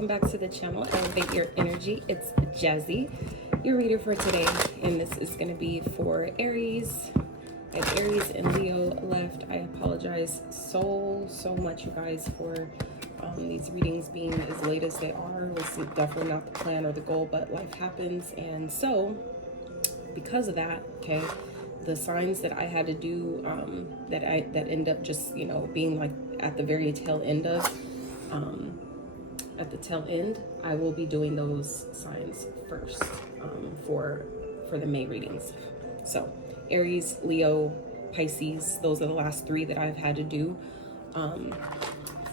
welcome back to the channel, Elevate Your Energy. It's Jazi, your reader for today, and this is going to be for Aries. I have Aries and Leo left. I apologize so much, you guys, for these readings being as late as they are. It was definitely not the plan or the goal, but life happens, and so because of that, okay, the signs that I had to do that end up just, you know, being like at the very tail end of at the tail end, I will be doing those signs first for the May readings. So Aries, Leo, Pisces, those are the last three that I've had to do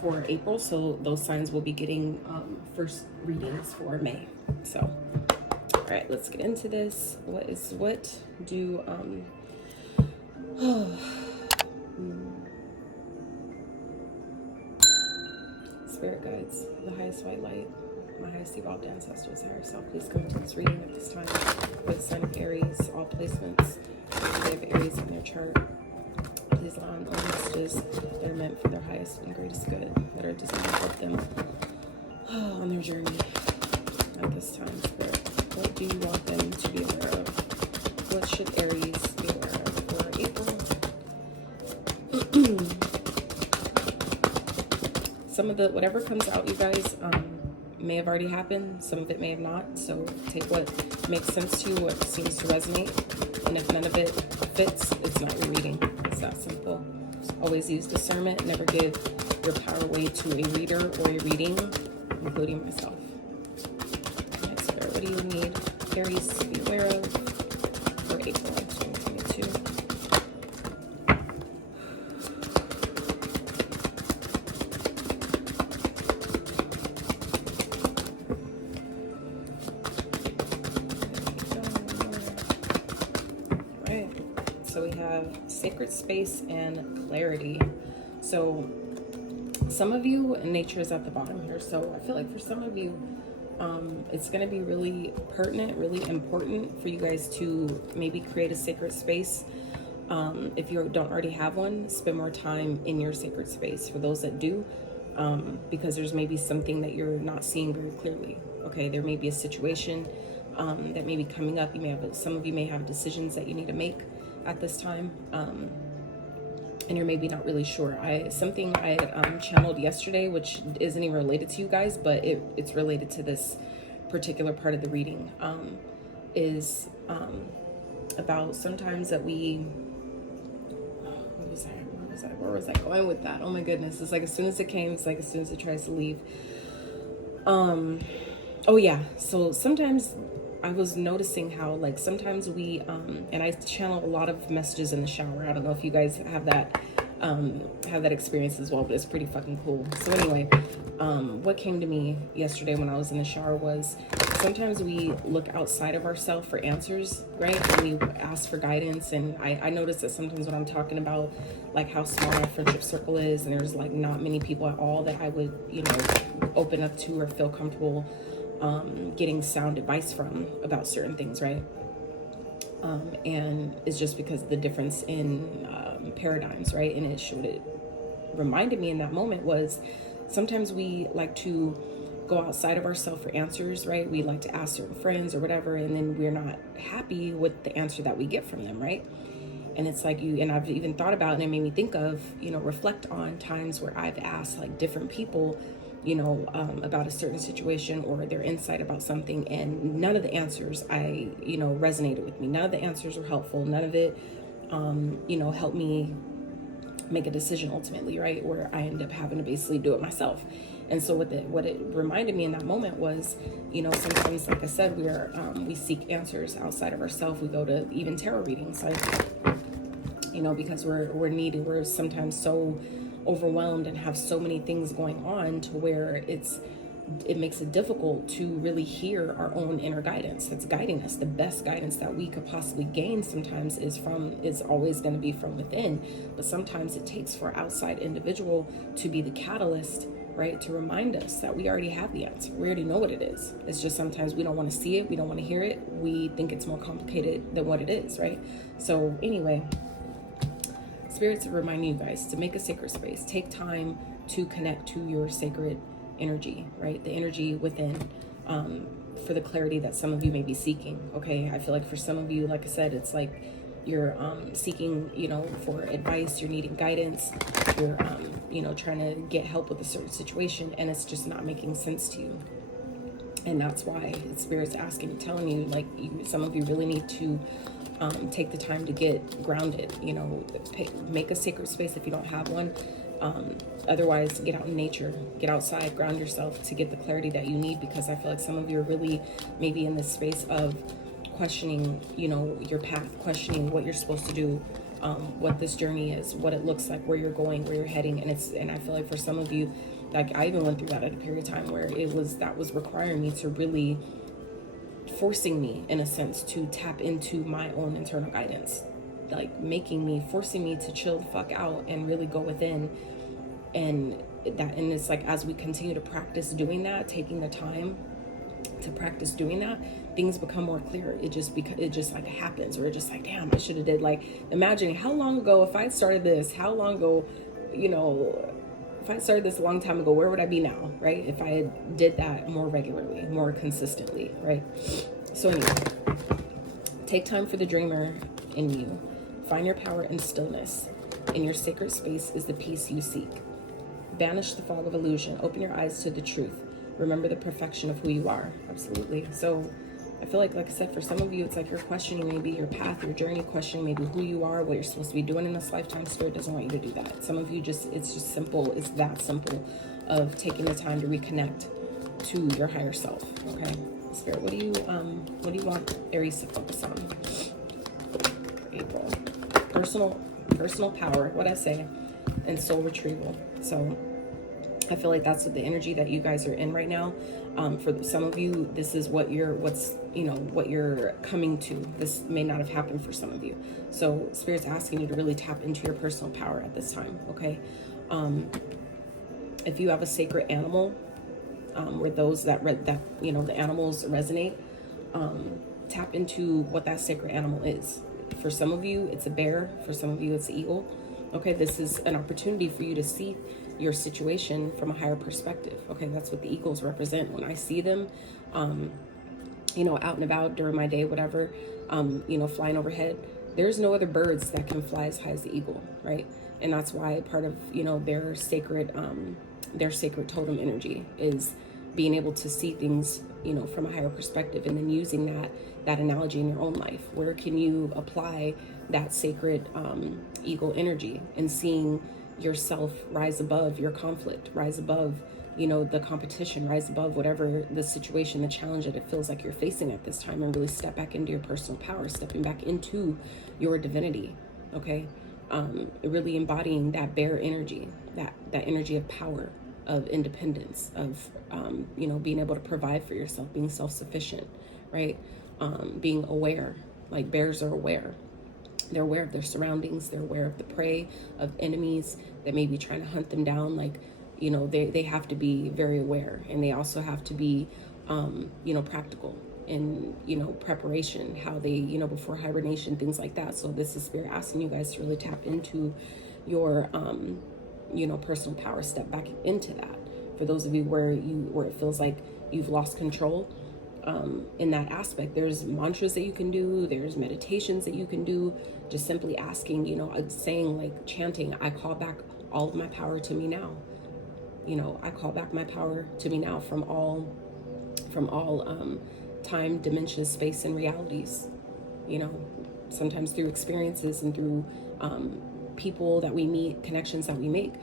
for April. So those signs will be getting first readings for May. So all right, let's get into this. What do Spirit guides, the highest white light, my highest evolved ancestors, higher self, please come into this reading at this time for the sign of Aries, all placements. If they have Aries in their chart, please allow all messages that are meant for their highest and greatest good, that are designed to help them on their journey at this time. Spirit, what do you want them to be aware of? What should Aries be aware of for April? Some of the, whatever comes out, you guys, may have already happened. Some of it may have not. So take what makes sense to you, what seems to resonate. And if none of it fits, it's not your reading. It's that simple. Always use discernment. Never give your power away to a reader or a reading, including myself. All right, Spirit, what do you need Aries to be aware of for April 2022? So we have sacred space and clarity. So some of you, nature is at the bottom here. So I feel like for some of you, it's going to be really pertinent, really important for you guys to maybe create a sacred space. If you don't already have one, spend more time in your sacred space. For those that do, because there's maybe something that you're not seeing very clearly. Okay, there may be a situation that may be coming up. You may have, some of you may have decisions that you need to make at this time, and you're maybe not really sure. Something I channeled yesterday, which isn't even related to you guys, but it's related to this particular part of the reading, is about sometimes that we, where was I going with that? Oh my goodness, it's like as soon as it came, it's like as soon as it tries to leave. Oh yeah, so sometimes I was noticing how, like, sometimes we, and I channel a lot of messages in the shower. I don't know if you guys have that experience as well, but it's pretty fucking cool. So anyway, what came to me yesterday when I was in the shower was sometimes we look outside of ourselves for answers, right? And we ask for guidance. And I noticed that sometimes when I'm talking about like how small my friendship circle is, and there's like not many people at all that I would, you know, open up to or feel comfortable getting sound advice from about certain things, right? And it's just because of the difference in paradigms, right? And it reminded me in that moment was sometimes we like to go outside of ourselves for answers, right? We like to ask certain friends or whatever, and then we're not happy with the answer that we get from them, right? And it's like and I've even thought about, and it made me think of, you know, reflect on times where I've asked like different people, you know, about a certain situation or their insight about something, and none of the answers resonated with me. None of the answers were helpful. None of it, you know, helped me make a decision ultimately, right? Where I ended up having to basically do it myself. And so what it reminded me in that moment was, you know, sometimes, like I said, we seek answers outside of ourselves. We go to even tarot readings, like, you know, because we're needy. We're sometimes so overwhelmed and have so many things going on to where it makes it difficult to really hear our own inner guidance that's guiding us. The best guidance that we could possibly gain sometimes is always going to be from within, but sometimes it takes for an outside individual to be the catalyst, right, to remind us that we already have the answer. We already know what it is. It's just sometimes we don't want to see it, we don't want to hear it, we think it's more complicated than what it is, right? So anyway, spirits are reminding you guys to make a sacred space. Take time to connect to your sacred energy, right? The energy within, for the clarity that some of you may be seeking. Okay, I feel like for some of you, like I said, it's like you're seeking, you know, for advice, you're needing guidance, you're you know, trying to get help with a certain situation, and it's just not making sense to you. And that's why Spirit's asking, telling you, like, some of you really need to take the time to get grounded, you know, make a sacred space if you don't have one. Otherwise, get out in nature, get outside, ground yourself to get the clarity that you need, because I feel like some of you are really maybe in this space of questioning, you know, your path, questioning what you're supposed to do, what this journey is, what it looks like, where you're going, where you're heading. And I feel like for some of you, like I even went through that at a period of time where that was requiring me to really, forcing me in a sense to tap into my own internal guidance, like forcing me to chill the fuck out and really go within. And it's like, as we continue to practice doing that, taking the time to practice doing that, things become more clear. It just like happens, or it's just like, damn, I should have did, like, imagining how long ago, if I started this, how long ago, you know, if I started this a long time ago, where would I be now, right? If I had did that more regularly, more consistently, right? So anyway, take time for the dreamer in you. Find your power in stillness. In your sacred space is the peace you seek. Banish the fog of illusion. Open your eyes to the truth. Remember the perfection of who you are. Absolutely. So I feel like I said, for some of you, it's like you're questioning maybe your path, your journey, questioning maybe who you are, what you're supposed to be doing in this lifetime. Spirit doesn't want you to do that. Some of you it's just simple. It's that simple of taking the time to reconnect to your higher self. Okay. Spirit, what do you want Aries to focus on for April? Personal power, what I say, and soul retrieval. So I feel like that's the energy that you guys are in right now. For some of you, this is what you're coming to. This may not have happened for some of you. So Spirit's asking you to really tap into your personal power at this time, okay? If you have a sacred animal, where those that you know, the animals resonate, tap into what that sacred animal is. For some of you, it's a bear. For some of you, it's an eagle. Okay, this is an opportunity for you to see your situation from a higher perspective. Okay, that's what the eagles represent. When I see them, you know, out and about during my day, whatever, you know, flying overhead, there's no other birds that can fly as high as the eagle, right? And that's why part of, you know, their sacred totem energy is being able to see things, you know, from a higher perspective, and then using that analogy in your own life. Where can you apply that sacred eagle energy, and seeing yourself rise above your conflict, rise above, you know, the competition, rise above whatever the situation, the challenge that it feels like you're facing at this time, and really step back into your personal power, stepping back into your divinity, okay? Really embodying that bear energy, that energy of power, of independence, of, you know, being able to provide for yourself, being self-sufficient, right? Being aware, like bears are aware. They're aware of their surroundings. They're aware of the prey, of enemies that may be trying to hunt them down. Like, you know, they have to be very aware, and they also have to be, you know, practical in, you know, preparation, how they, you know, before hibernation, things like that. So this is Spirit asking you guys to really tap into your, you know, personal power, step back into that. For those of you where it feels like you've lost control, in that aspect, there's mantras that you can do, there's meditations that you can do, just simply asking, you know, saying, like, chanting, I call back all of my power to me now. You know, I call back my power to me now from all time, dimensions, space, and realities. You know, sometimes through experiences and through people that we meet, connections that we make,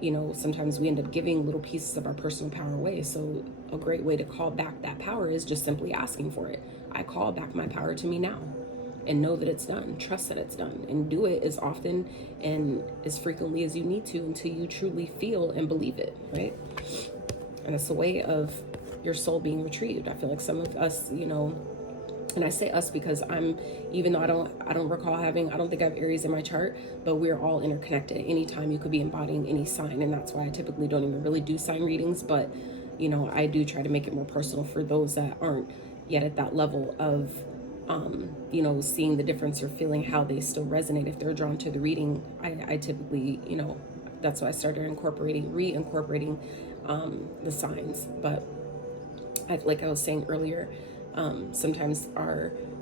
you know, sometimes we end up giving little pieces of our personal power away. So a great way to call back that power is just simply asking for it. I call back my power to me now, and know that it's done. Trust that it's done, and do it as often and as frequently as you need to until you truly feel and believe it, right? And it's a way of your soul being retrieved. I feel like some of us, you know, and I say us because even though I don't recall having, I don't think I have Aries in my chart, but we're all interconnected. Anytime you could be embodying any sign, and that's why I typically don't even really do sign readings, but, you know, I do try to make it more personal for those that aren't yet at that level of, you know, seeing the difference or feeling how they still resonate. If they're drawn to the reading, I typically, you know, that's why I started re-incorporating the signs. But like I was saying earlier, sometimes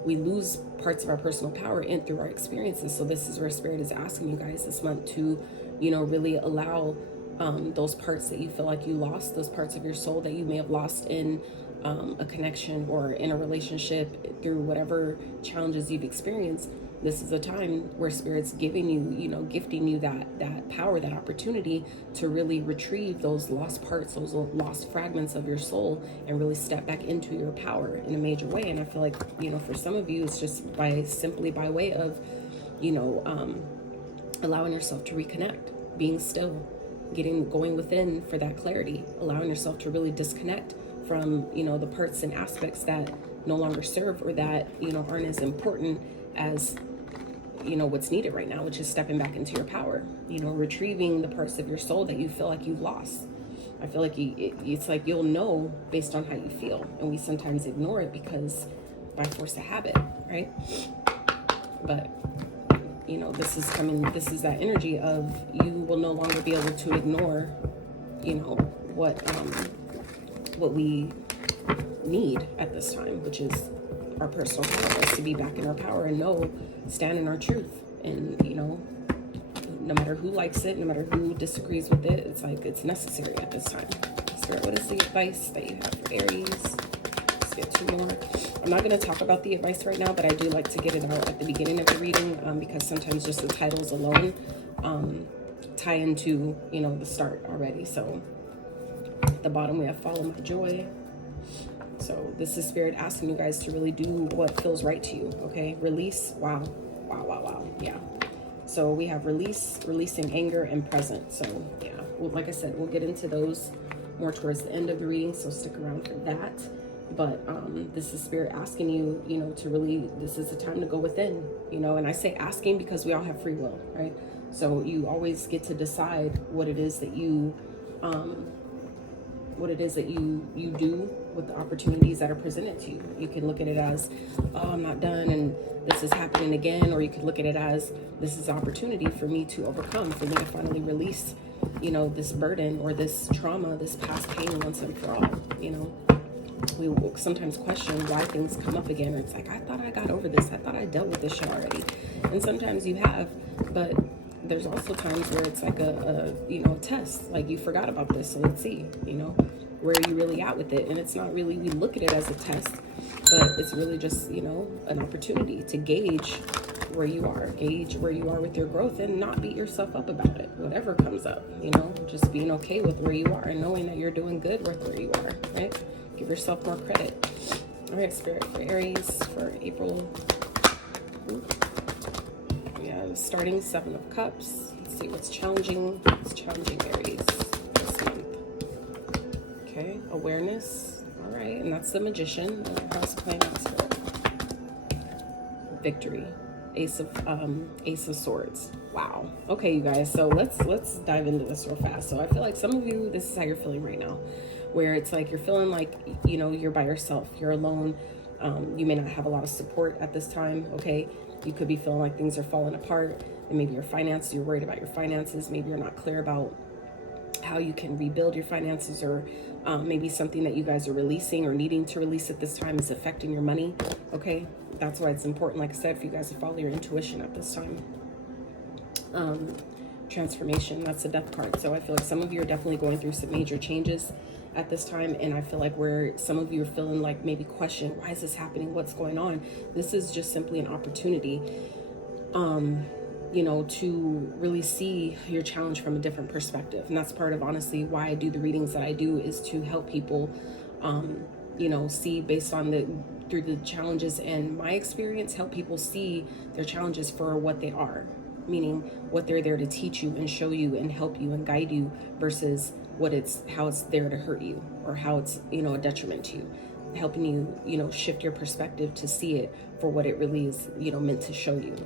we lose parts of our personal power in through our experiences. So this is where Spirit is asking you guys this month to, really allow those parts that you feel like you lost, those parts of your soul that you may have lost in a connection or in a relationship through whatever challenges you've experienced. This is a time where Spirit's giving you, gifting you that power, that opportunity to really retrieve those lost parts, those lost fragments of your soul, and really step back into your power in a major way. And I feel like, for some of you, it's just simply by way of, allowing yourself to reconnect, being still, going within for that clarity, allowing yourself to really disconnect from, the parts and aspects that no longer serve or that, aren't as important as, what's needed right now, which is stepping back into your power, retrieving the parts of your soul that you feel like you've lost. I feel like it's like you'll know based on how you feel, and we sometimes ignore it because by force of habit, right? But this is that energy of you will no longer be able to ignore, what we need at this time, which is our personal power, is to be back in our power and stand in our truth. And no matter who likes it, no matter who disagrees with it, it's like it's necessary at this time. Spirit, what is the advice that you have for Aries? Let's get 2 more. I'm not going to talk about the advice right now, but I do like to get it out at the beginning of the reading, because sometimes just the titles alone tie into, the start already. So at the bottom we have Follow My Joy. So this is Spirit asking you guys to really do what feels right to you, okay? Release. Wow. Yeah. So we have releasing anger, and present. So yeah, well, like I said, we'll get into those more towards the end of the reading, so stick around for that. But this is Spirit asking you, to really, this is the time to go within, and I say asking because we all have free will, right? So you always get to decide what it is that you do with the opportunities that are presented to you. You can look at it as, oh, I'm not done and this is happening again, or you could look at it as, this is an opportunity for me to overcome, for me to finally release, this burden or this trauma, this past pain once and for all. We will sometimes question why things come up again. It's like, I thought I got over this. I thought I dealt with this shit already. And sometimes you have, but there's also times where it's like a test. Like, you forgot about this, so let's see, where are you really at with it? And it's not really, we look at it as a test, but it's really just, an opportunity to gauge where you are with your growth, and not beat yourself up about it. Whatever comes up, just being okay with where you are and knowing that you're doing good with where you are, right? Give yourself more credit. All right, Spirit, for Aries for April. Yeah, starting 7 of Cups. Let's see what's challenging. What's challenging Aries this month? Okay, awareness. All right, and that's the Magician. Cross playing out, Spirit. Victory. Ace of Swords. Wow. Okay, you guys. So let's dive into this real fast. So I feel like some of you, this is how you're feeling right now, where it's like you're feeling like, you're by yourself, you're alone. You may not have a lot of support at this time, okay? You could be feeling like things are falling apart, and maybe your finances, you're worried about your finances. Maybe you're not clear about how you can rebuild your finances, or maybe something that you guys are releasing or needing to release at this time is affecting your money, okay? That's why it's important, like I said, for you guys to follow your intuition at this time. Transformation, that's the Death card. So I feel like some of you are definitely going through some major changes at this time, and I feel like where some of you are feeling like maybe question, why is this happening, what's going on? This is just simply an opportunity to really see your challenge from a different perspective. And that's part of, honestly, why I do the readings that I do, is to help people see based on through the challenges and my experience, help people see their challenges for what they are, meaning what they're there to teach you and show you and help you and guide you, versus how it's there to hurt you, or how it's, a detriment to you. Helping you, shift your perspective to see it for what it really is, meant to show you.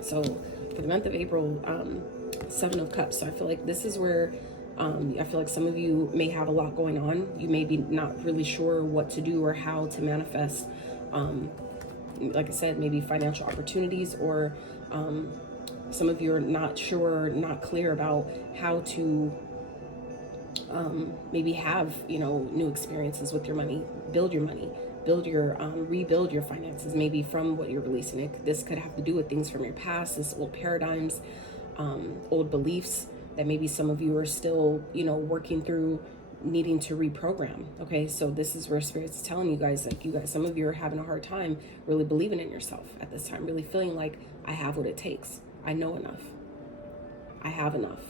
So for the month of April, 7 of Cups. So I feel like this is where I feel like some of you may have a lot going on. You may be not really sure what to do or how to manifest, like I said, maybe financial opportunities, or some of you are not clear about how to maybe have, you know, new experiences with your money, build your money, build your, rebuild your finances, maybe from what you're releasing. This could have to do with things from your past, this old paradigms, old beliefs that maybe some of you are still, you know, working through, needing to reprogram. Okay, so this is where Spirit's telling you guys, like, you guys, some of you are having a hard time really believing in yourself at this time, really feeling like, I have what it takes, I know enough, I have enough,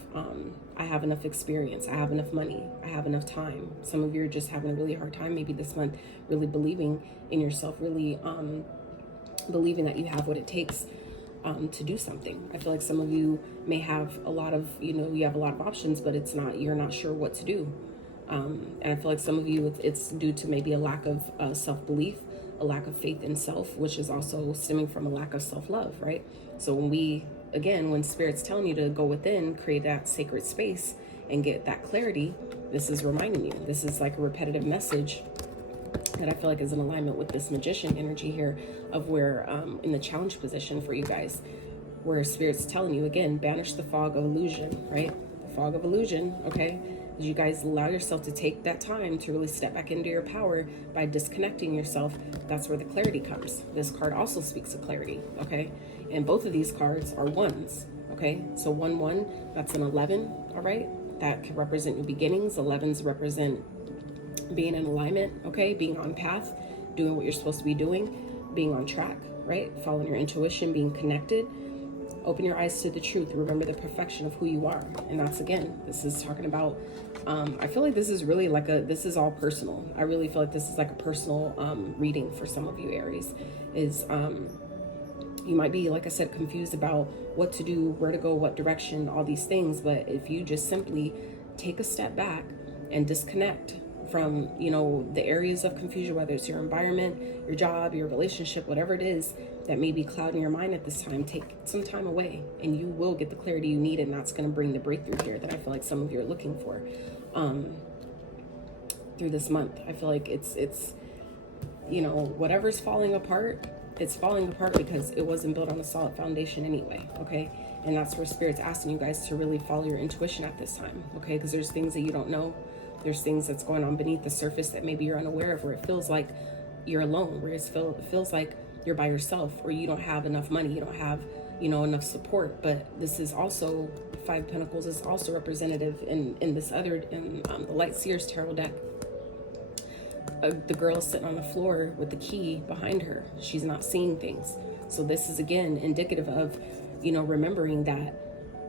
I have enough experience, I have enough money, I have enough time. Some of you are just having a really hard time maybe this month really believing in yourself, really believing that you have what it takes to do something. I feel like some of you may have a lot of, you know, you have a lot of options, but it's not, you're not sure what to do. And I feel like some of you, it's due to maybe a lack of self-belief, a lack of faith in self, which is also stemming from a lack of self-love, right? So when we, again, when Spirit's telling you to go within, create that sacred space and get that clarity, this is reminding you. This is like a repetitive message that I feel like is in alignment with this magician energy here of where, in the challenge position for you guys, where Spirit's telling you, again, banish the fog of illusion, right? The fog of illusion, okay? You guys allow yourself to take that time to really step back into your power by disconnecting yourself. That's where the clarity comes. This card also speaks of clarity, okay? And both of these cards are ones, okay? So 1-1, that's an 11, all right? That can represent new beginnings. 11s represent being in alignment, okay? Being on path, doing what you're supposed to be doing, being on track, right? Following your intuition, being connected. Open your eyes to the truth. Remember the perfection of who you are. And that's, again, this is talking about, I feel like this is really like this is all personal. I really feel like this is like a personal reading for some of you, Aries. Is you might be, like I said, confused about what to do, where to go, what direction, all these things. But if you just simply take a step back and disconnect from, you know, the areas of confusion, whether it's your environment, your job, your relationship, whatever it is that may be clouding your mind at this time, take some time away and you will get the clarity you need, and that's going to bring the breakthrough here that I feel like some of you are looking for through this month. I feel like it's you know, whatever's falling apart, it's falling apart because it wasn't built on a solid foundation anyway, okay? And that's where Spirit's asking you guys to really follow your intuition at this time, okay? Because there's things that you don't know. There's things that's going on beneath the surface that maybe you're unaware of, where it feels like you're alone, where it feels like you're by yourself, or you don't have enough money, you don't have, you know, enough support. But this is also, 5 of Pentacles is also representative in this other, in the Light Seers Tarot deck. The girl is sitting on the floor with the key behind her. She's not seeing things. So this is, again, indicative of, you know, remembering that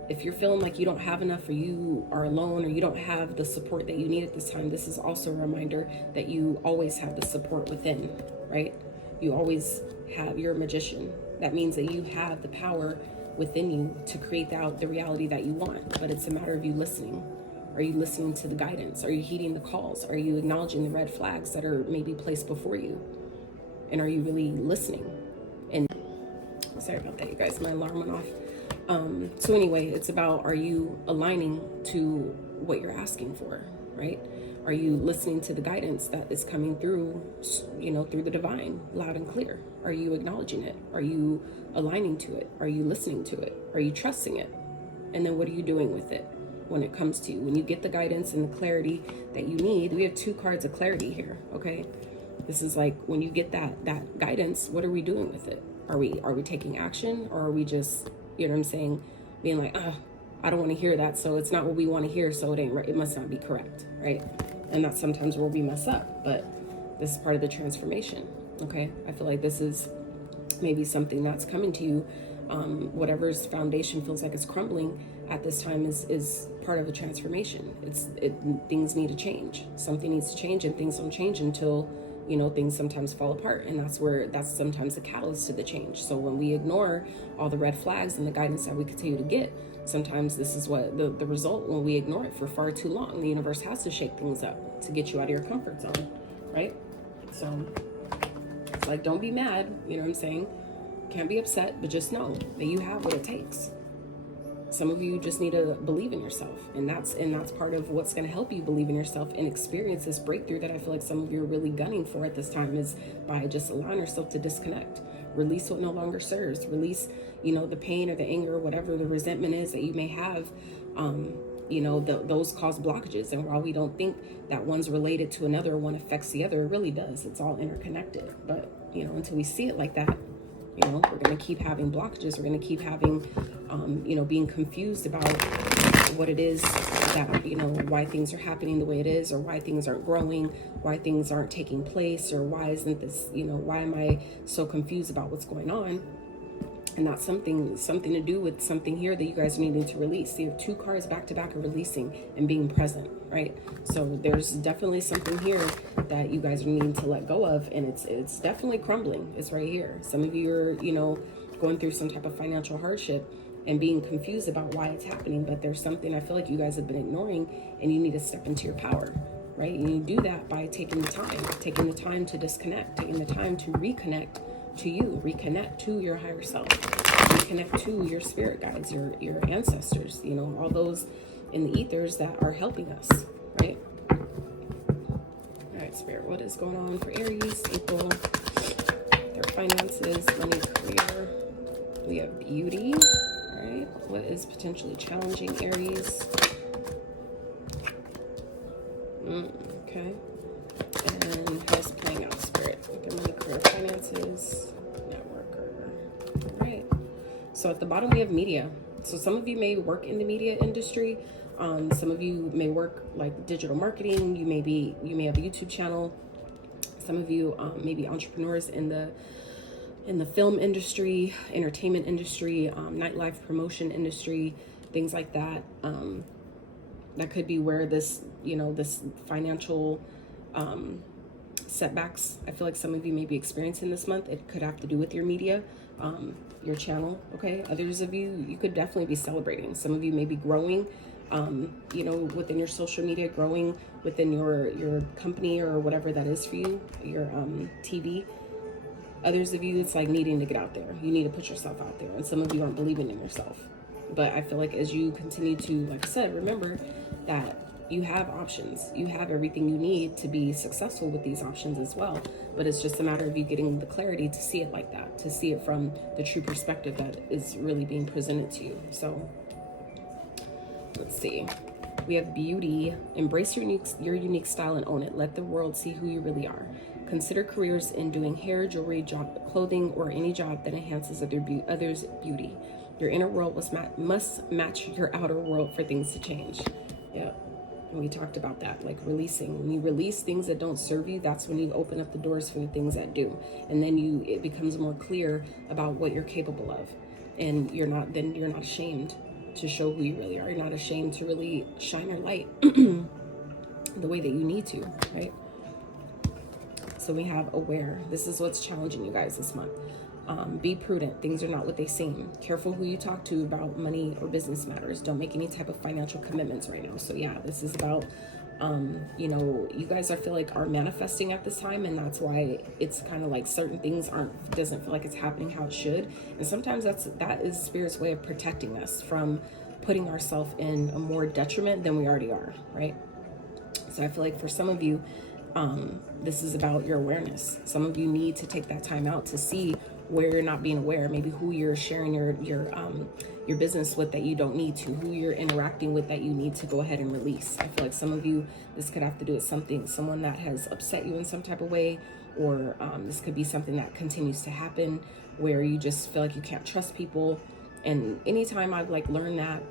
if you're feeling like you don't have enough, or you are alone, or you don't have the support that you need at this time, this is also a reminder that you always have the support within, right? You always have, you're a magician. That means that you have the power within you to create the reality that you want. But it's a matter of you listening. Are you listening to the guidance? Are you heeding the calls? Are you acknowledging the red flags that are maybe placed before you? And are you really listening? And sorry about that, you guys, my alarm went off. So anyway, it's about, are you aligning to what you're asking for, right? Are you listening to the guidance that is coming through, you know, through the divine, loud and clear? Are you acknowledging it? Are you aligning to it? Are you listening to it? Are you trusting it? And then what are you doing with it when it comes to you? When you get the guidance and the clarity that you need, we have 2 cards of clarity here, okay? This is like, when you get that guidance, what are we doing with it? Are we taking action, or are we just, you know what I'm saying, being like, I don't want to hear that, so it's not what we want to hear, so it ain't right, it must not be correct, right? And that's sometimes where we mess up, but this is part of the transformation, okay? I feel like this is maybe something that's coming to you. Whatever's foundation feels like it's crumbling at this time is part of a transformation. Things need to change. Something needs to change, and things don't change until, you know, things sometimes fall apart, and that's sometimes the catalyst to the change. So when we ignore all the red flags and the guidance that we continue to get, sometimes this is what the result when we ignore it for far too long. The universe has to shake things up to get you out of your comfort zone, right? So it's like, don't be mad, you know what I'm saying? Can't be upset, but just know that you have what it takes. Some of you just need to believe in yourself, and that's part of what's going to help you believe in yourself and experience this breakthrough that I feel like some of you are really gunning for at this time, is by just allowing yourself to disconnect, release what no longer serves, release, you know, the pain or the anger or whatever the resentment is that you may have you know, those cause blockages. And while we don't think that one's related to another, one affects the other, it really does. It's all interconnected. But, you know, until we see it like that, you know, we're going to keep having blockages. We're going to keep having, you know, being confused about what it is that, you know, why things are happening the way it is, or why things aren't growing, why things aren't taking place, or why isn't this, you know, why am I so confused about what's going on? And that's something to do with something here that you guys are needing to release. You have 2 cards back to back of releasing and being present, right? So there's definitely something here that you guys are needing to let go of, and it's definitely crumbling. It's right here. Some of you are, you know, going through some type of financial hardship and being confused about why it's happening, but there's something I feel like you guys have been ignoring, and you need to step into your power, right? And you do that by taking the time to disconnect, taking the time to reconnect to you, reconnect to your higher self, reconnect to your spirit guides, your ancestors, you know, all those in the ethers that are helping us, right? All right, Spirit, what is going on for Aries, April, their finances, money, career? We have beauty, all right? What is potentially challenging Aries? Okay. And how's it playing out, Spirit? Okay, money, career, finances, networker. All right. So at the bottom we have media. So some of you may work in the media industry. Some of you may work like digital marketing. You may have a YouTube channel. Some of you may be entrepreneurs in the film industry, entertainment industry, nightlife promotion industry, things like that. That could be where this, you know, this financial setbacks, I feel like some of you may be experiencing this month. It could have to do with your media, your channel, okay? Others of you, you could definitely be celebrating. Some of you may be growing, you know, within your social media, growing within your company or whatever that is for you, your TV. Others of you, it's like needing to get out there. You need to put yourself out there. And some of you aren't believing in yourself. But I feel like as you continue to, like I said, remember that you have options. You have everything you need to be successful with these options as well. But it's just a matter of you getting the clarity to see it like that, to see it from the true perspective that is really being presented to you. So let's see. We have beauty. Embrace your unique style and own it. Let the world see who you really are. Consider careers in doing hair, jewelry, clothing, or any job that enhances others' beauty. Your inner world must match your outer world for things to change. Yeah. And we talked about that, like releasing. When you release things that don't serve you, that's when you open up the doors for the things that do. And then it becomes more clear about what you're capable of. And you're not ashamed to show who you really are. You're not ashamed to really shine your light the way that you need to, right? So we have aware. This is what's challenging you guys this month. Be prudent. Things are not what they seem. Careful who you talk to about money or business matters. Don't make any type of financial commitments right now. So yeah, this is about, you know, you guys, I feel like, are manifesting at this time, and that's why it's kind of like certain things doesn't feel like it's happening how it should. And sometimes that is Spirit's way of protecting us from putting ourselves in a more detriment than we already are, right? So I feel like for some of you, this is about your awareness. Some of you need to take that time out to see where you're not being aware, maybe who you're sharing your business with that you don't need to, who you're interacting with that you need to go ahead and release. I feel like some of you, this could have to do with someone that has upset you in some type of way, or this could be something that continues to happen where you just feel like you can't trust people. And anytime I've like learned that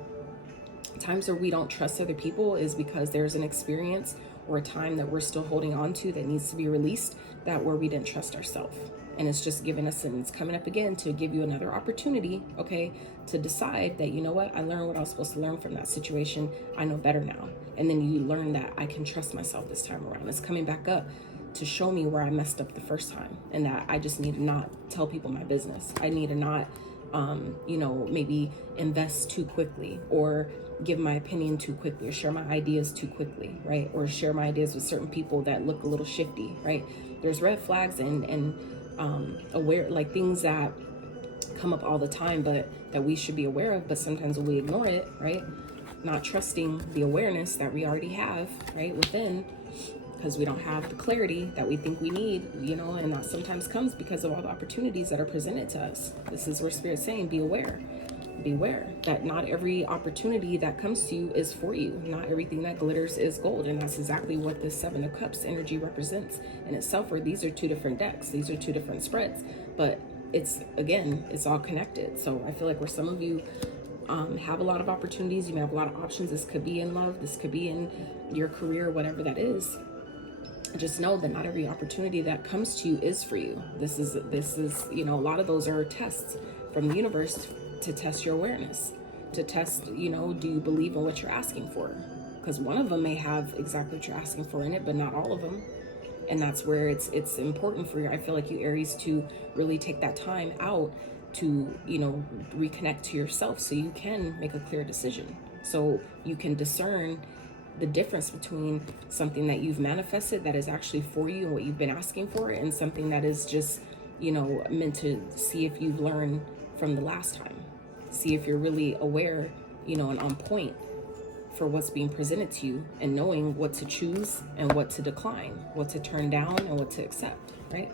times where we don't trust other people is because there's an experience or a time that we're still holding on to that needs to be released, that where we didn't trust ourselves. And it's just giving us, and it's coming up again to give you another opportunity, okay, to decide that, you know what, I learned what I was supposed to learn from that situation. I know better now. And then you learn that I can trust myself this time around. It's coming back up to show me where I messed up the first time, and that I just need to not tell people my business. I need to not, you know, maybe invest too quickly, or give my opinion too quickly, or share my ideas too quickly, right? Or share my ideas with certain people that look a little shifty, right? There's red flags and aware, like things that come up all the time, but that we should be aware of, but sometimes we ignore it, right? Not trusting the awareness that we already have, right, within, because we don't have the clarity that we think we need, you know, and that sometimes comes because of all the opportunities that are presented to us. This is where Spirit's saying, be aware beware that not every opportunity that comes to you is for you. Not everything that glitters is gold. And that's exactly what the Seven of Cups energy represents in itself, where these are two different decks. These are two different spreads, but it's, again, it's all connected. So I feel like where some of you have a lot of opportunities, you may have a lot of options. This could be in love, this could be in your career, whatever that is. Just know that not every opportunity that comes to you is for you. This is, you know, a lot of those are tests from the universe to test your awareness, to test, you know, do you believe in what you're asking for? Because one of them may have exactly what you're asking for in it, but not all of them. And that's where it's important for you, I feel like, you Aries, to really take that time out to, you know, reconnect to yourself so you can make a clear decision. So you can discern the difference between something that you've manifested that is actually for you and what you've been asking for, and something that is just, you know, meant to see if you've learned from the last time. See if you're really aware, you know, and on point for what's being presented to you, and knowing what to choose and what to decline, what to turn down and what to accept, right?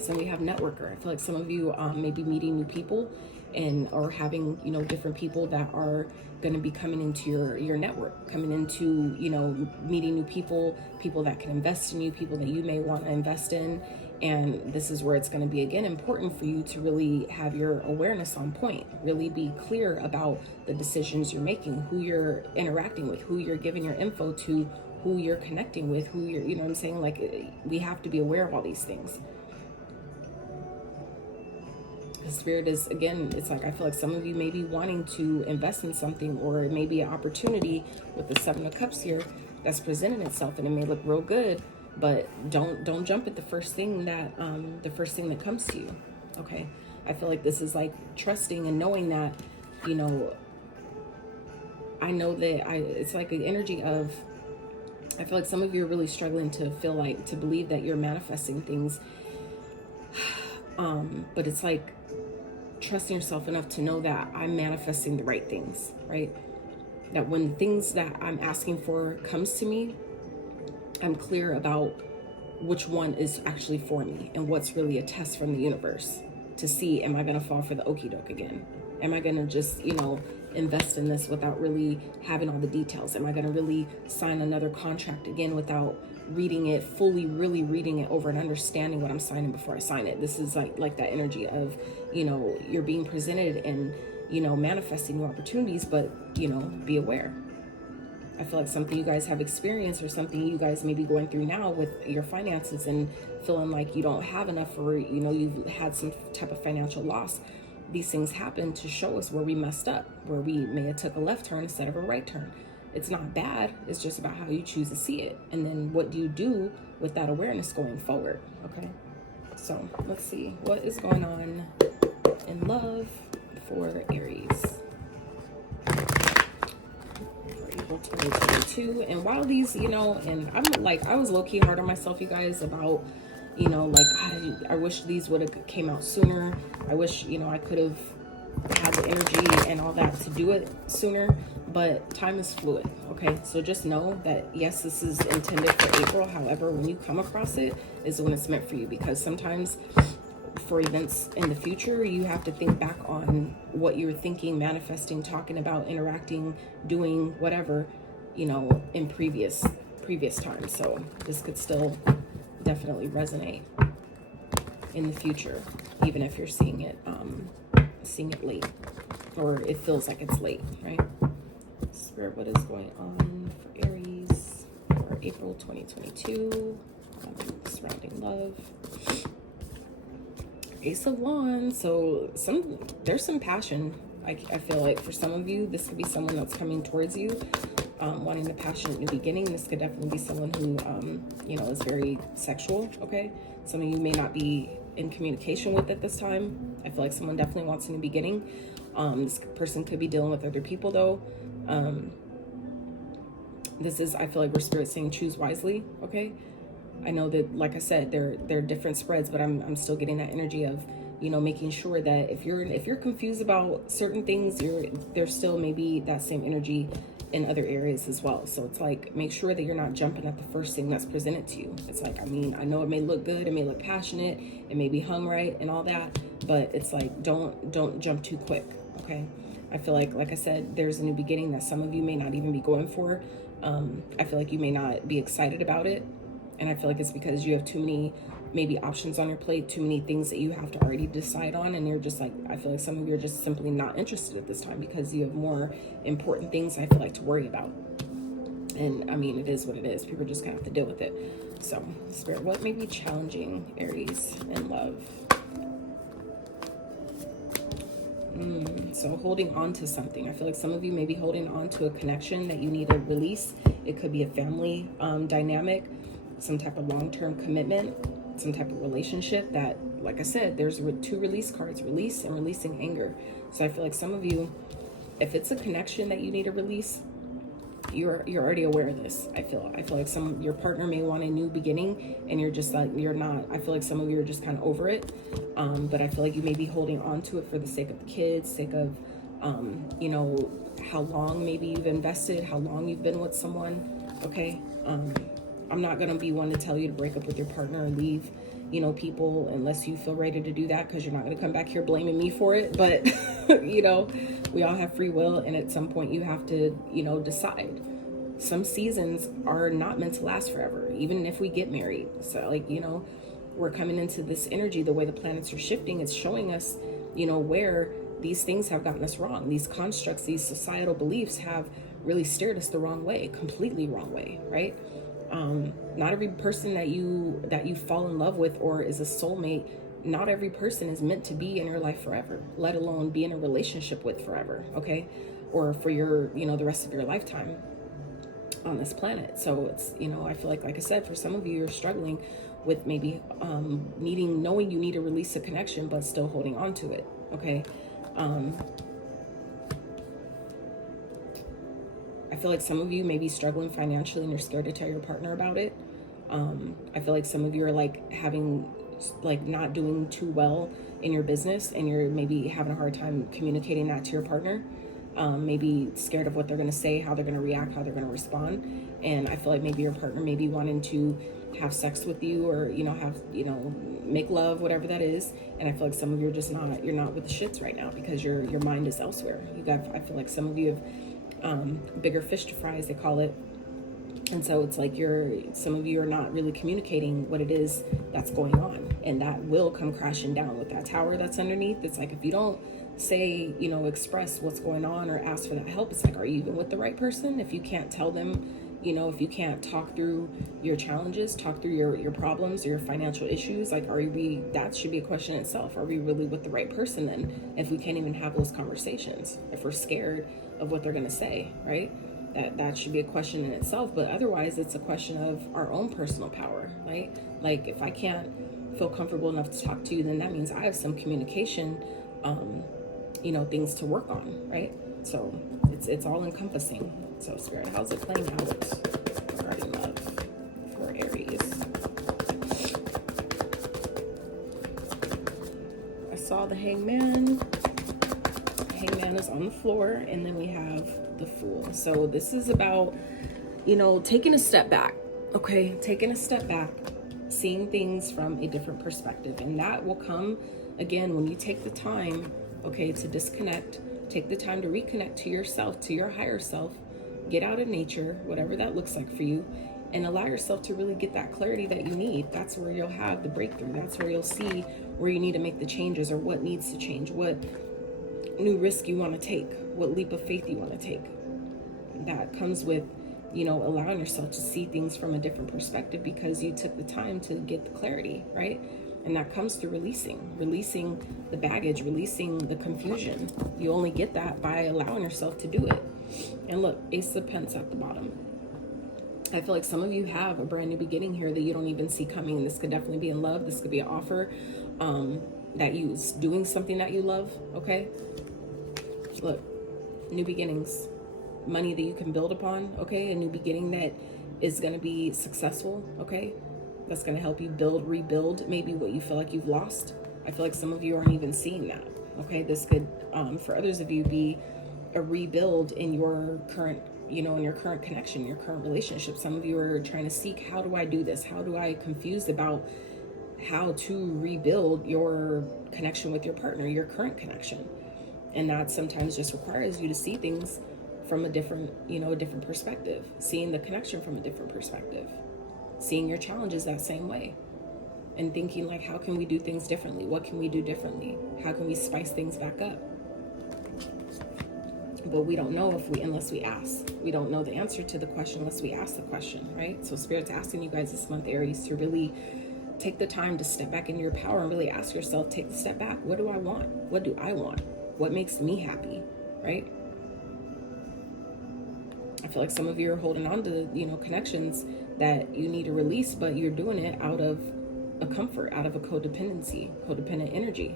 So we have networker. I feel like some of you may be meeting new people and or having, you know, different people that are going to be coming into your network, coming into, you know, meeting new people, people that can invest in you, people that you may want to invest in. And this is where it's going to be, again, important for you to really have your awareness on point, really be clear about the decisions you're making, who you're interacting with, who you're giving your info to, who you're connecting with, who you're, you know what I'm saying? Like, we have to be aware of all these things. The Spirit is, again, it's like, I feel like some of you may be wanting to invest in something, or it may be an opportunity with the Seven of Cups here that's presenting itself, and it may look real good, but don't jump at the first thing that comes to you. Okay, I feel like this is like trusting and knowing that, you know, I know that it's like an energy of, I feel like some of you are really struggling to believe that you're manifesting things, but it's like trusting yourself enough to know that I'm manifesting the right things, right? That when things that I'm asking for comes to me, I'm clear about which one is actually for me and what's really a test from the universe to see, am I going to fall for the okie doke again? Am I going to just, you know, invest in this without really having all the details? Am I going to really sign another contract again without reading it fully, really reading it over and understanding what I'm signing before I sign it? This is like that energy of, you know, you're being presented and, you know, manifesting new opportunities, but, you know, be aware. I feel like something you guys have experienced, or something you guys may be going through now with your finances and feeling like you don't have enough, or, you know, you've had some type of financial loss. These things happen to show us where we messed up, where we may have took a left turn instead of a right turn. It's not bad. It's just about how you choose to see it. And then what do you do with that awareness going forward? Okay. So let's see what is going on in love for Aries for April 2022. And while these, you know, and I was low-key hard on myself, you guys, about, you know, like, I wish these would have came out sooner. I wish, you know, I could have had the energy and all that to do it sooner, but time is fluid. Okay, so just know that, yes, this is intended for April. However, when you come across it is when it's meant for you, because sometimes for events in the future, you have to think back on what you were thinking, manifesting, talking about, interacting, doing, whatever, you know, in previous times. So this could still definitely resonate in the future, even if you're seeing it late, or it feels like it's late, right? Spirit, what is going on for Aries for April 2022? Surrounding love. Ace of Wands. So there's some passion. I feel like for some of you, this could be someone that's coming towards you, wanting a passionate new beginning. This could definitely be someone who, you know, is very sexual. Okay, some of you may not be in communication with at this time. I feel like someone definitely wants a new beginning. This person could be dealing with other people though. This is, I feel like, where Spirit's saying choose wisely. Okay, I know that, like I said, they're different spreads, but I'm still getting that energy of, you know, making sure that if you're confused about certain things, there's still maybe that same energy in other areas as well. So it's like, make sure that you're not jumping at the first thing that's presented to you. It's like, I mean, I know it may look good, it may look passionate, it may be hung right and all that, but it's like, don't jump too quick. okay? I feel like I said, there's a new beginning that some of you may not even be going for. I feel like you may not be excited about it. And I feel like it's because you have too many maybe options on your plate, too many things that you have to already decide on. And you're just like, I feel like some of you are just simply not interested at this time because you have more important things I feel like to worry about. And I mean, it is what it is. People just kind of have to deal with it. So, Spirit, what may be challenging Aries in love? So holding on to something. I feel like some of you may be holding on to a connection that you need to release. It could be a family dynamic, some type of long-term commitment, some type of relationship that, like I said, there's two release cards, release and releasing anger. So I feel like some of you, if it's a connection that you need to release, you're already aware of this. I feel like your partner may want a new beginning and you're just like, you're not. I feel like some of you are just kind of over it. But I feel like you may be holding on to it for the sake of the kids, sake of, you know, how long maybe you've invested, how long you've been with someone. Okay. I'm not going to be one to tell you to break up with your partner or leave, you know, people unless you feel ready to do that, because you're not going to come back here blaming me for it. But, you know, we all have free will. And at some point you have to, you know, decide. Some seasons are not meant to last forever, even if we get married. So, like, you know, we're coming into this energy, the way the planets are shifting, it's showing us, you know, where these things have gotten us wrong. These constructs, these societal beliefs have really steered us the wrong way, completely wrong way, right? Not every person that you fall in love with or is a soulmate, not every person is meant to be in your life forever, let alone be in a relationship with forever, okay? Or for your, you know, the rest of your lifetime on this planet. So it's, you know, I feel like I said, for some of you, you're struggling with maybe knowing you need to release a connection, but still holding on to it, okay? I feel like some of you may be struggling financially and you're scared to tell your partner about it. I feel like some of you are like not doing too well in your business and you're maybe having a hard time communicating that to your partner. Maybe scared of what they're going to say, how they're going to react, how they're going to respond. And I feel like maybe your partner may be wanting to have sex with you or, you know, make love, whatever that is. And I feel like some of you are just you're not with the shits right now because your mind is elsewhere. I feel like some of you have bigger fish to fry, as they call it. And so it's like some of you are not really communicating what it is that's going on. And that will come crashing down with that tower that's underneath. It's like, if you don't say, you know, express what's going on or ask for that help, it's like, are you even with the right person? If you can't tell them, you know, if you can't talk through your challenges, talk through your problems, your financial issues, like, that should be a question in itself. Are we really with the right person then? If we can't even have those conversations, if we're scared of what they're going to say, right? That should be a question in itself. But otherwise, it's a question of our own personal power, right? Like, if I can't feel comfortable enough to talk to you, then that means I have some communication, you know, things to work on, right? So it's all encompassing. So Spirit, how's it playing out regarding love for Aries? I saw the Hangman. Hangman is on the floor, and then we have the Fool. So this is about, you know, taking a step back, okay? Taking a step back, seeing things from a different perspective. And that will come, again, when you take the time, okay, to disconnect, take the time to reconnect to yourself, to your higher self, get out of nature, whatever that looks like for you, and allow yourself to really get that clarity that you need. That's where you'll have the breakthrough. That's where you'll see where you need to make the changes or what needs to change, what new risk you want to take, what leap of faith you want to take. That comes with, you know, allowing yourself to see things from a different perspective because you took the time to get the clarity, right? And that comes through releasing the baggage, releasing the confusion. You only get that by allowing yourself to do it. And look, Ace of Pentacles at the bottom. I feel like some of you have a brand new beginning here that you don't even see coming. This could definitely be in love. This could be an offer that you doing something that you love, okay? Look, new beginnings, money that you can build upon, okay? A new beginning that is going to be successful, okay? That's going to help you rebuild maybe what you feel like you've lost. I feel like some of you aren't even seeing that, okay? This could, for others of you, be a rebuild in your current, you know, in your current connection, your current relationship. Some of you are trying to seek, how do I do this? How do I confused about how to rebuild your connection with your partner, your current connection? And that sometimes just requires you to see things from a different, a different perspective, seeing the connection from a different perspective, seeing your challenges that same way, and thinking like, how can we do things differently? What can we do differently? How can we spice things back up? But we don't know unless we ask. We don't know the answer to the question unless we ask the question, right? So Spirit's asking you guys this month, Aries, to really take the time to step back into your power and really ask yourself, take the step back. What do I want? What do I want? What makes me happy, right? I feel like some of you are holding on to, connections that you need to release, but you're doing it out of a comfort, out of a codependent energy.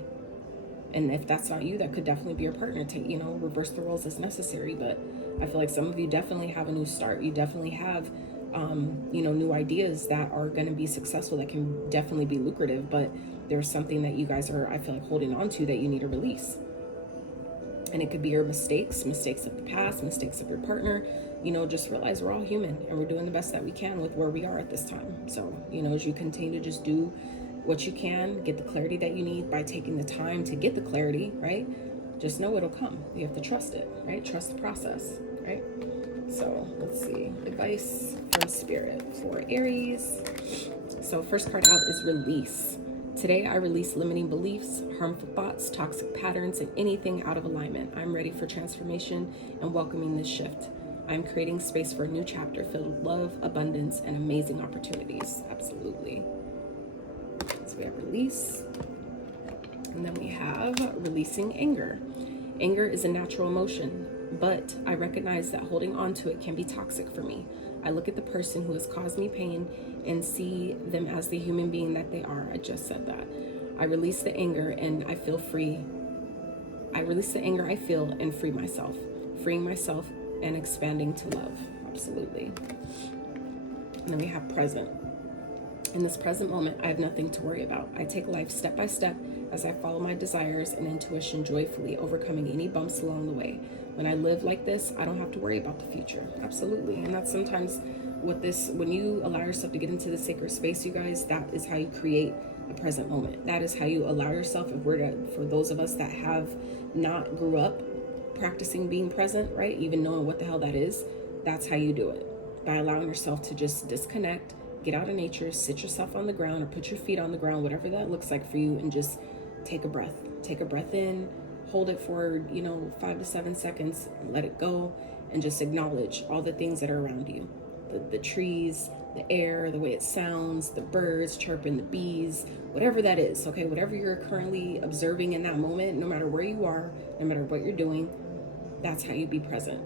And if that's not you, that could definitely be your partner. Take, reverse the roles as necessary. But I feel like some of you definitely have a new start. You definitely have, new ideas that are going to be successful, that can definitely be lucrative. But there's something that you guys are, I feel like, holding on to that you need to release. And it could be your mistakes of the past, mistakes of your partner. Just realize we're all human and we're doing the best that we can with where we are at this time. So, as you continue to just do what you can, get the clarity that you need by taking the time to get the clarity, right? Just know it'll come. You have to trust it, right? Trust the process, right? So let's see, advice from Spirit for Aries. So first card out is release. Today I release limiting beliefs, harmful thoughts, toxic patterns, and anything out of alignment. I'm ready for transformation and welcoming this shift. I'm creating space for a new chapter filled with love, abundance, and amazing opportunities. Absolutely. So we have release, and then we have releasing anger. Anger is a natural emotion, but I recognize that holding on to it can be toxic for me. I look at the person who has caused me pain and see them as the human being that they are. I just said that. I release the anger and I feel free. I release the anger I feel and free myself. Freeing myself and expanding to love. Absolutely. And then we have present. In this present moment, I have nothing to worry about. I take life step by step as I follow my desires and intuition joyfully, overcoming any bumps along the way. When I live like this, I don't have to worry about the future. Absolutely. And that's sometimes when you allow yourself to get into the sacred space, you guys, that is how you create a present moment. That is how you allow yourself, for those of us that have not grew up practicing being present, right? Even knowing what the hell that is, that's how you do it. By allowing yourself to just disconnect, get out of nature, sit yourself on the ground or put your feet on the ground, whatever that looks like for you, and just take a breath. Take a breath in, hold it for, 5 to 7 seconds, and let it go, and just acknowledge all the things that are around you. The trees, the air, the way it sounds, the birds chirping, the bees, whatever that is, okay? Whatever you're currently observing in that moment, no matter where you are, no matter what you're doing, that's how you be present,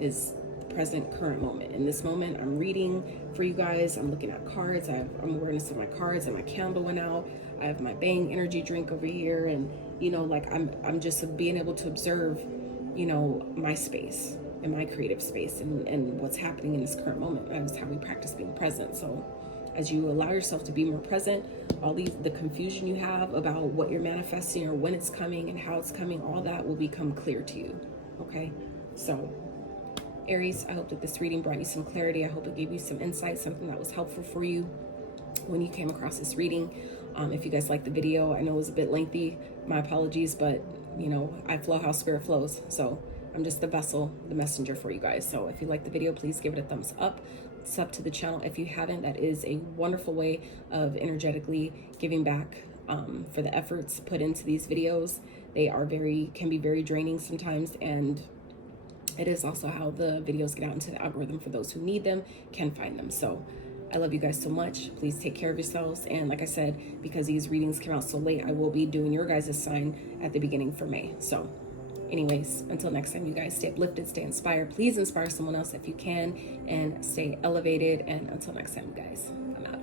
is present current moment. In this moment, I'm reading for you guys. I'm looking at cards. I'm awareness of my cards, and my candle went out. I have my Bang energy drink over here, and I'm just being able to observe, my space and my creative space and what's happening in this current moment. That's how we practice being present. So as you allow yourself to be more present, the confusion you have about what you're manifesting or when it's coming and how it's coming, all that will become clear to you. Okay, so Aries, I hope that this reading brought you some clarity. I hope it gave you some insight, something that was helpful for you when you came across this reading. If you guys liked the video, I know it was a bit lengthy, my apologies, but I flow how spirit flows. So I'm just the vessel, the messenger for you guys. So if you like the video, please give it a thumbs up. Sub to the channel if you haven't. That is a wonderful way of energetically giving back for the efforts put into these videos. They are can be very draining sometimes, and it is also how the videos get out into the algorithm for those who need them, can find them. So I love you guys so much. Please take care of yourselves. And like I said, because these readings came out so late, I will be doing your guys' sign at the beginning for May. So anyways, until next time, you guys, stay uplifted, stay inspired. Please inspire someone else if you can, and stay elevated. And until next time, you guys, I'm out.